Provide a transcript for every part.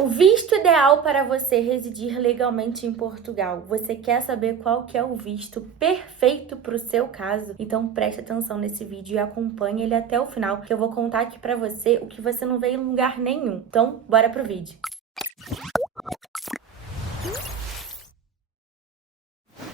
O visto ideal para você residir legalmente em Portugal. Você quer saber qual que é o visto perfeito para o seu caso? Então preste atenção nesse vídeo e acompanhe ele até o final, que eu vou contar aqui para você o que você não vê em lugar nenhum. Então, bora pro vídeo.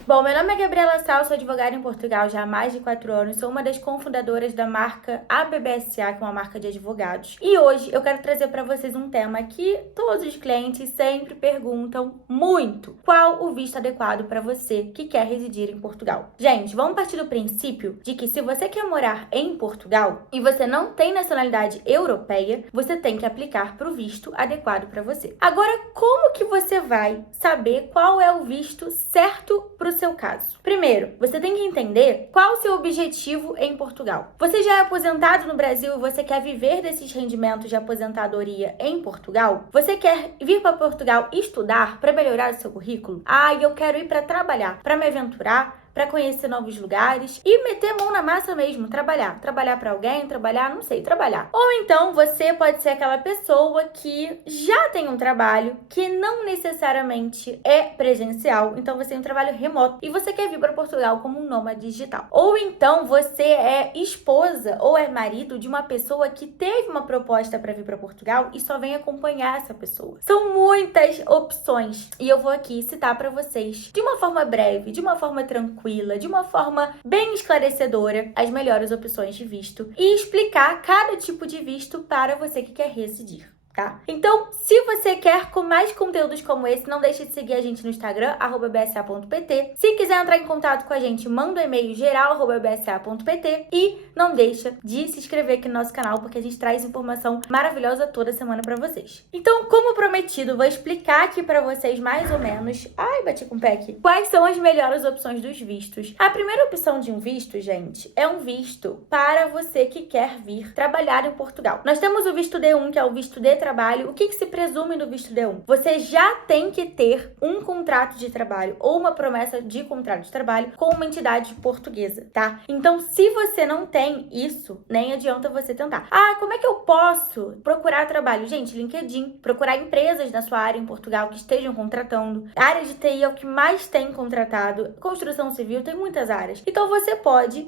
Bom, meu nome é Gabriela Sal, sou advogada em Portugal já há mais de 4 anos, sou uma das cofundadoras da marca ABBSA, que é uma marca de advogados. E hoje eu quero trazer para vocês um tema que todos os clientes sempre perguntam muito: qual o visto adequado para você que quer residir em Portugal? Gente, vamos partir do princípio de que se você quer morar em Portugal e você não tem nacionalidade europeia, você tem que aplicar para o visto adequado para você. Agora, como que você vai saber qual é o visto certo para o seu caso? Primeiro, você tem que entender qual o seu objetivo em Portugal. Você já é aposentado no Brasil e você quer viver desses rendimentos de aposentadoria em Portugal? Você quer vir para Portugal estudar para melhorar o seu currículo? Eu quero ir para trabalhar, para me aventurar, para conhecer novos lugares e meter a mão na massa mesmo, trabalhar para alguém, trabalhar, não sei, trabalhar. Ou então você pode ser aquela pessoa que já tem um trabalho que não necessariamente é presencial, então você tem um trabalho remoto e você quer vir para Portugal como um nômade digital. Ou então você é esposa ou é marido de uma pessoa que teve uma proposta para vir para Portugal e só vem acompanhar essa pessoa. São muitas opções e eu vou aqui citar para vocês de uma forma breve, de uma forma tranquila, de uma forma bem esclarecedora, as melhores opções de visto e explicar cada tipo de visto para você que quer residir. Tá? Então, se você quer mais conteúdos como esse, não deixe de seguir a gente no Instagram, @bsa.pt. Se quiser entrar em contato com a gente, manda um e-mail geral@bsa.pt e não deixa de se inscrever aqui no nosso canal, porque a gente traz informação maravilhosa toda semana pra vocês. Então, como prometido, vou explicar aqui pra vocês mais ou menos... bati com o pé aqui. Quais são as melhores opções dos vistos? A primeira opção de um visto, gente, é um visto para você que quer vir trabalhar em Portugal. Nós temos o visto D1, que é o visto de trabalho. O que se presume do visto D1? Você já tem que ter um contrato de trabalho ou uma promessa de contrato de trabalho com uma entidade portuguesa, tá? Então, se você não tem isso, nem adianta você tentar. Como é que eu posso procurar trabalho? Gente, LinkedIn, procurar empresas na sua área em Portugal que estejam contratando. A área de TI é o que mais tem contratado. Construção civil, tem muitas áreas. Então, você pode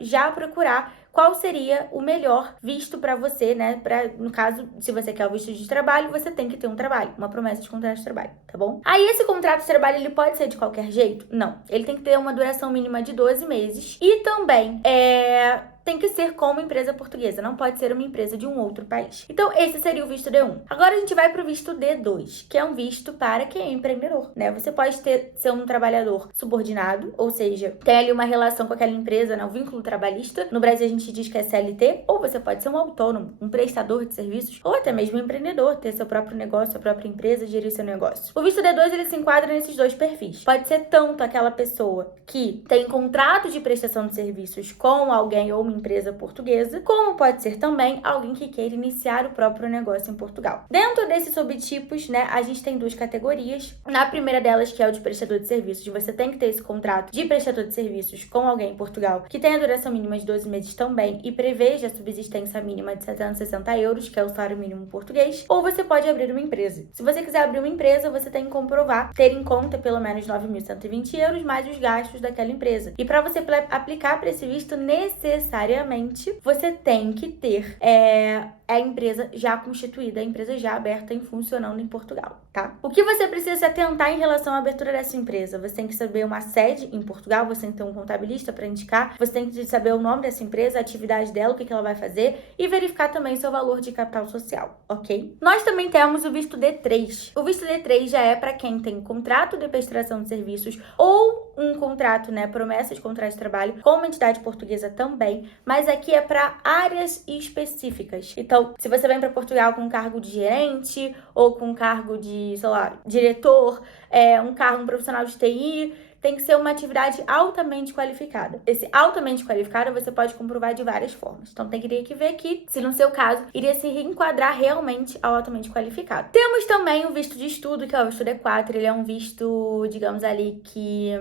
já procurar qual seria o melhor visto para você, né? No caso, se você quer o visto de trabalho, você tem que ter um trabalho, uma promessa de contrato de trabalho, tá bom? Esse contrato de trabalho, ele pode ser de qualquer jeito? Não. Ele tem que ter uma duração mínima de 12 meses e também tem que ser com uma empresa portuguesa, não pode ser uma empresa de um outro país. Então, esse seria o visto D1. Agora a gente vai para o visto D2, que é um visto para quem é empreendedor, né? Você pode ser um trabalhador subordinado, ou seja, tem ali uma relação com aquela empresa, né? O vínculo trabalhista. No Brasil a gente diz que é CLT, ou você pode ser um autônomo, um prestador de serviços, ou até mesmo um empreendedor, ter seu próprio negócio, sua própria empresa, gerir seu negócio. O visto D2, ele se enquadra nesses dois perfis. Pode ser tanto aquela pessoa que tem contrato de prestação de serviços com alguém ou uma empresa portuguesa, como pode ser também alguém que queira iniciar o próprio negócio em Portugal. Dentro desses subtipos, né, a gente tem duas categorias. Na primeira delas, que é o de prestador de serviços, você tem que ter esse contrato de prestador de serviços com alguém em Portugal, que tem a duração mínima de 12 meses também e preveja a subsistência mínima de 760 euros, que é o salário mínimo português, ou você pode abrir uma empresa. Se você quiser abrir uma empresa, você tem que comprovar ter em conta pelo menos 9.120 euros mais os gastos daquela empresa. E para você aplicar para esse visto, necessariamente você tem que ter a empresa já constituída, a empresa já aberta e funcionando em Portugal, tá? O que você precisa se atentar em relação à abertura dessa empresa? Você tem que saber uma sede em Portugal, você tem que ter um contabilista para indicar, você tem que saber o nome dessa empresa, a atividade dela, o que ela vai fazer e verificar também seu valor de capital social, ok? Nós também temos o visto D3. O visto D3 já é para quem tem contrato de prestação de serviços ou um contrato, né, promessa de contrato de trabalho com uma entidade portuguesa também, mas aqui é para áreas específicas. Então, se você vem para Portugal com um cargo de gerente ou com um cargo de, sei lá, diretor, um profissional de TI, tem que ser uma atividade altamente qualificada. Esse altamente qualificado você pode comprovar de várias formas. Então teria que ver aqui se no seu caso iria se reenquadrar realmente ao altamente qualificado. Temos também o visto de estudo, que é o visto D4. Ele é um visto, digamos ali, que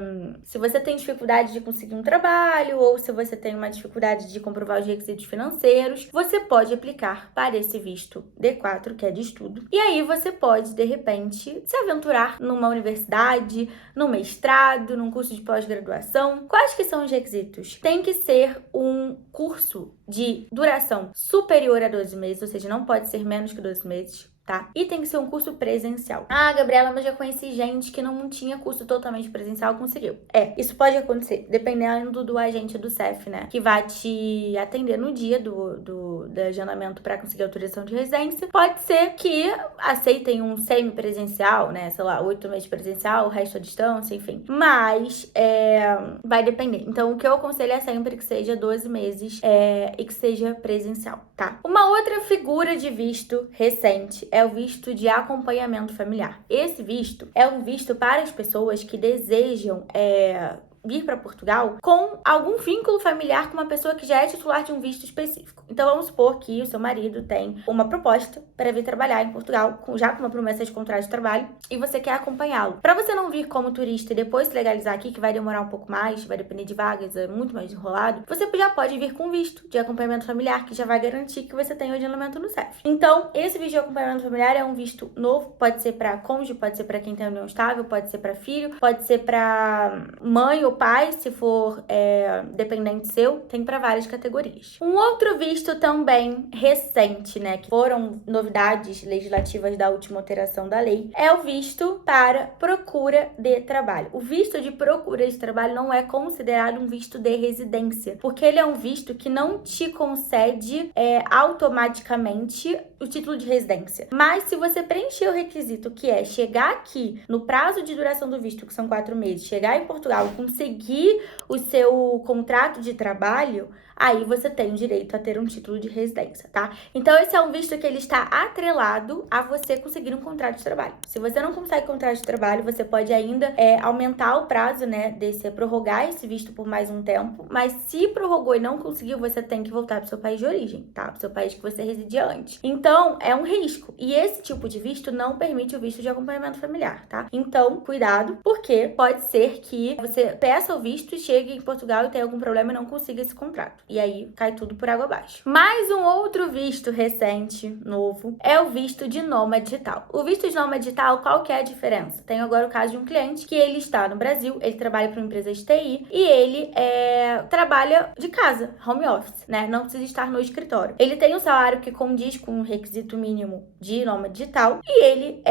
se você tem dificuldade de conseguir um trabalho ou se você tem uma dificuldade de comprovar os requisitos financeiros, você pode aplicar para esse visto D4, que é de estudo. E aí você pode, de repente, se aventurar numa universidade, num mestrado, num curso de pós-graduação. Quais que são os requisitos? Tem que ser um curso de duração superior a 12 meses, ou seja, não pode ser menos que 12 meses. Tá? E tem que ser um curso presencial. Ah, Gabriela, mas já conheci gente que não tinha curso totalmente presencial e conseguiu. Isso pode acontecer, dependendo do agente do CEF, né? Que vai te atender no dia do agendamento para conseguir autorização de residência. Pode ser que aceitem um semi-presencial, né? Sei lá, 8 meses presencial, o resto à distância, enfim. Mas vai depender. Então, o que eu aconselho é sempre que seja 12 meses e que seja presencial, tá? Uma outra figura de visto recente é o visto de acompanhamento familiar. Esse visto é um visto para as pessoas que desejam vir para Portugal com algum vínculo familiar com uma pessoa que já é titular de um visto específico. Então vamos supor que o seu marido tem uma proposta para vir trabalhar em Portugal, já com uma promessa de contrato de trabalho, e você quer acompanhá-lo. Para você não vir como turista e depois se legalizar aqui, que vai demorar um pouco mais, vai depender de vagas, é muito mais enrolado, você já pode vir com visto de acompanhamento familiar, que já vai garantir que você tem o agendamento no CEF. Então, esse visto de acompanhamento familiar é um visto novo, pode ser para cônjuge, pode ser para quem tem união estável, pode ser para filho, pode ser para mãe ou pai, se for dependente seu, tem para várias categorias. Um outro visto também recente, né, que foram novidades legislativas da última alteração da lei, é o visto para procura de trabalho. O visto de procura de trabalho não é considerado um visto de residência, porque ele é um visto que não te concede automaticamente o título de residência. Mas se você preencher o requisito, que é chegar aqui no prazo de duração do visto, que são 4 meses, chegar em Portugal e conseguir o seu contrato de trabalho, aí você tem o direito a ter um título de residência, tá? Então esse é um visto que ele está atrelado a você conseguir um contrato de trabalho. Se você não consegue contrato de trabalho, você pode ainda aumentar o prazo, né, prorrogar esse visto por mais um tempo, mas se prorrogou e não conseguiu, você tem que voltar pro seu país de origem, tá? Pro seu país que você residia antes. Então, é um risco. E esse tipo de visto não permite o visto de acompanhamento familiar, tá? Então, cuidado, porque pode ser que você peça o visto e chegue em Portugal e tenha algum problema e não consiga esse contrato. E aí, cai tudo por água abaixo. Mais um outro visto recente, novo, é o visto de nômade digital. O visto de nômade digital, qual que é a diferença? Tem agora o caso de um cliente que ele está no Brasil, ele trabalha para uma empresa de TI e ele trabalha de casa, home office, né? Não precisa estar no escritório. Ele tem um salário que condiz com o requisito mínimo de nômade digital e ele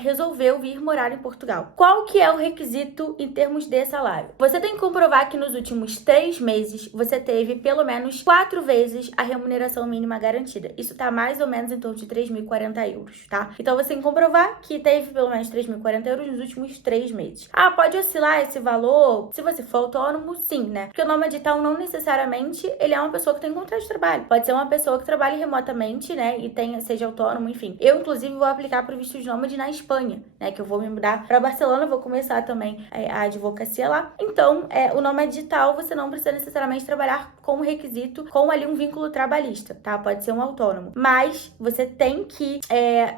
resolveu vir morar em Portugal. Qual que é o requisito em termos de salário? Você tem que comprovar que nos últimos 3 meses você teve pelo menos 4 vezes a remuneração mínima garantida. Isso tá mais ou menos em torno de 3.040 euros, tá? Então você tem que comprovar que teve pelo menos 3.040 euros nos últimos 3 meses. Ah, pode oscilar esse valor se você for autônomo? Sim, né? Porque o nômade digital não necessariamente ele é uma pessoa que tem contrato de trabalho. Pode ser uma pessoa que trabalhe remotamente, né? E seja autônomo, enfim. Eu, inclusive, vou aplicar para o visto de nômade na Espanha, né? Que eu vou me mudar para Barcelona, vou começar também a advocacia lá. Então, o nômade digital, você não precisa necessariamente trabalhar com requisito, com ali um vínculo trabalhista, tá? Pode ser um autônomo. Mas você tem que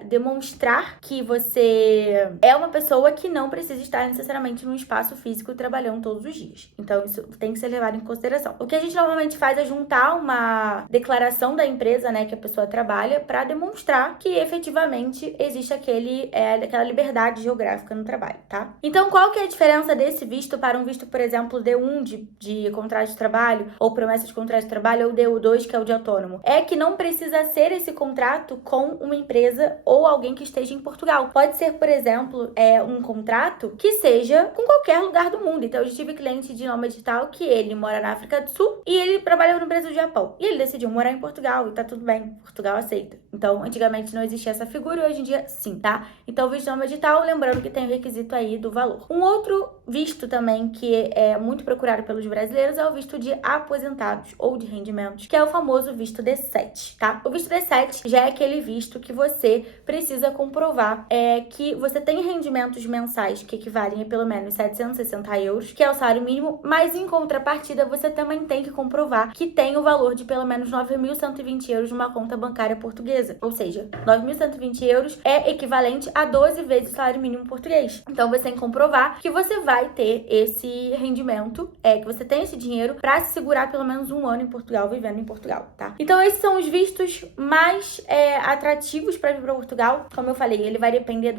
demonstrar que você é uma pessoa que não precisa estar necessariamente num espaço físico trabalhando todos os dias. Então, isso tem que ser levado em consideração. O que a gente normalmente faz é juntar uma declaração da empresa, né, que a pessoa trabalha, para demonstrar que efetivamente existe aquela liberdade geográfica no trabalho, tá? Então, qual que é a diferença desse visto para um visto, por exemplo, D1 de contrato de trabalho, ou promessa de contrato de trabalho, ou DU2, que é o de autônomo? É que não precisa ser esse contrato com uma empresa ou alguém que esteja em Portugal. Pode ser, por exemplo, um contrato que seja com qualquer lugar do mundo. Então, eu já tive cliente de nômade digital que ele mora na África do Sul e ele trabalha para uma empresa do Japão. E ele decidiu morar em Portugal e tá tudo bem. Portugal aceita. Então, antigamente não existia essa figura e hoje em dia sim, tá? Então, o visto de nômade digital, lembrando que tem o requisito aí do valor. Um outro visto também que é muito procurado pelos brasileiros é o visto de aposentados ou de rendimentos, que é o famoso visto D7, tá? O visto D7 já é aquele visto que você precisa comprovar que você tem rendimentos mensais que equivalem a pelo menos 760 euros, que é o salário mínimo, mas em contrapartida você também tem que comprovar que tem o valor de pelo menos 9.120 euros numa conta bancária portuguesa. Ou seja, 9.120 euros é equivalente a 12 vezes o salário mínimo português. Então você tem que comprovar que você vai ter esse rendimento, que você tem esse dinheiro para se segurar pelo menos um ano em Portugal, vivendo em Portugal, tá? Então esses são os vistos mais atrativos para vir para Portugal. Como eu falei, ele vai depender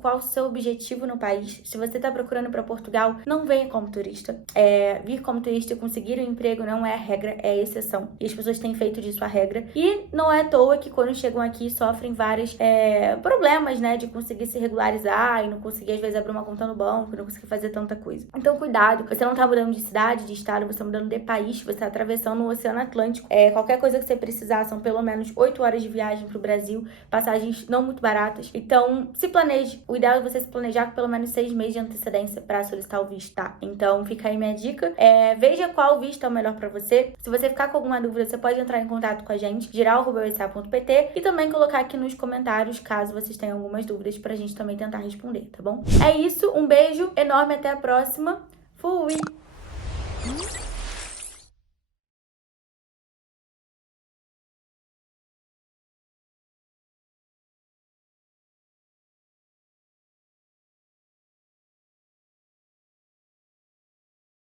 qual o seu objetivo no país. Se você tá procurando para Portugal, não venha como turista. Vir como turista e conseguir um emprego não é a regra, é a exceção. E as pessoas têm feito disso a regra. E não é à toa que quando chegam aqui sofrem vários problemas, né? De conseguir se regularizar e não conseguir, às vezes, abrir uma conta no banco, não conseguir fazer tanta coisa. Então, cuidado. Você não tá mudando de cidade, de estado, você tá mudando de país, você tá atravessando o Oceano Atlântico. Qualquer coisa que você precisar, são pelo menos 8 horas de viagem pro Brasil, passagens não muito baratas. Então, se planeje. O ideal é você se planejar com pelo menos 6 meses de antecedência para solicitar o visto, tá? Então, fica aí minha dica. Veja qual visto é o melhor para você. Se você ficar com alguma dúvida, você pode entrar em contato com a gente, geral@usa.pt, e também colocar aqui nos comentários, caso vocês tenham algumas dúvidas, pra gente também tentar responder, tá bom? É isso, um beijo enorme, até a próxima. Fui!